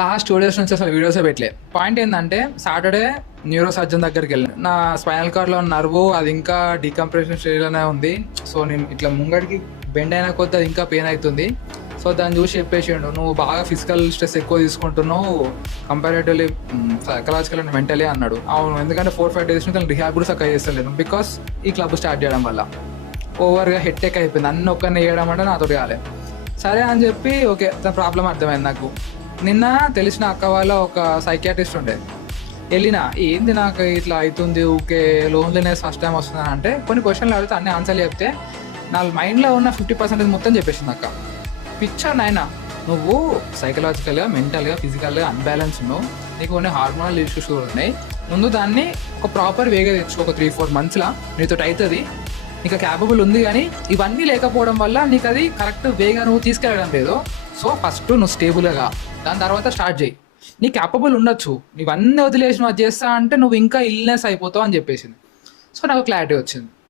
Last 2 days నుంచి అసలు వీడియోసే పెట్టలే. పాయింట్ ఏంటంటే సాటర్డే న్యూరో సర్జన్ దగ్గరికి వెళ్ళాను. నా స్పైనల్ కార్డ్లో నర్వ్ అది ఇంకా డీకంప్రెషన్ స్టేజ్లోనే ఉంది. సో నేను ఇట్లా ముంగడికి బెండ్ అయిన కొద్దీ అది ఇంకా పెయిన్ అవుతుంది. సో దాన్ని చూసి చెప్పేసిండు, నువ్వు బాగా ఫిజికల్ స్ట్రెస్ ఎక్కువ తీసుకుంటున్నావు కంపారేటివ్లీ సైకలాజికల్ అండ్ మెంటలీ అన్నాడు. అవును, ఎందుకంటే 4-5 డేస్ నుంచి రిహాబ్ కూడా సక్క చేస్తలేను బికాస్ ఈ క్లబ్ స్టార్ట్ చేయడం వల్ల ఓవర్గా హెడ్టెక్ అయిపోయింది. అన్ని ఒక్కరిని వేయడం అంటే నాతో కాలే. సరే అని చెప్పి ఓకే, తన ప్రాబ్లం అర్థమైంది నాకు. నిన్న తెలిసిన అక్క వాళ్ళ ఒక సైకియాట్రిస్ట్ ఉండే, వెళ్ళినా ఏంది నాకు ఇట్లా అవుతుంది ఊకే లోన్లీనెస్ ఫస్ట్ టైం వస్తుందని అంటే కొన్ని క్వశ్చన్లు అడిగితే అన్ని ఆన్సర్లు చెప్తే నా మైండ్లో ఉన్న 50% మొత్తం చెప్పేసింది అక్క. పిక్చర్ నాయన, నువ్వు సైకలాజికల్గా మెంటల్గా ఫిజికల్గా అన్బ్యాలెన్స్ ఉన్నావు, నీకు కొన్ని హార్మోనల్ ఇష్యూస్ కూడా ఉన్నాయి. ముందు దాన్ని ఒక ప్రాపర్ వేగా తెచ్చుకో, ఒక 3-4 మంత్స్లో నీతో అవుతుంది, నీకు క్యాపబుల్ ఉంది. కానీ ఇవన్నీ లేకపోవడం వల్ల నీకు అది కరెక్ట్ వేగా నువ్వు తీసుకెళ్ళడం లేదు. సో ఫస్ట్ నువ్వు స్టేబుల్గా, దాని తర్వాత స్టార్ట్ చేయి. నీ క్యాపబుల్ ఉండొచ్చు, ఇవన్నీ వదిలేసి నువ్వు అది చేస్తా అంటే నువ్వు ఇంకా ఇల్నెస్ అయిపోతావు అని చెప్పేసింది. సో నాకు క్లారిటీ వచ్చింది.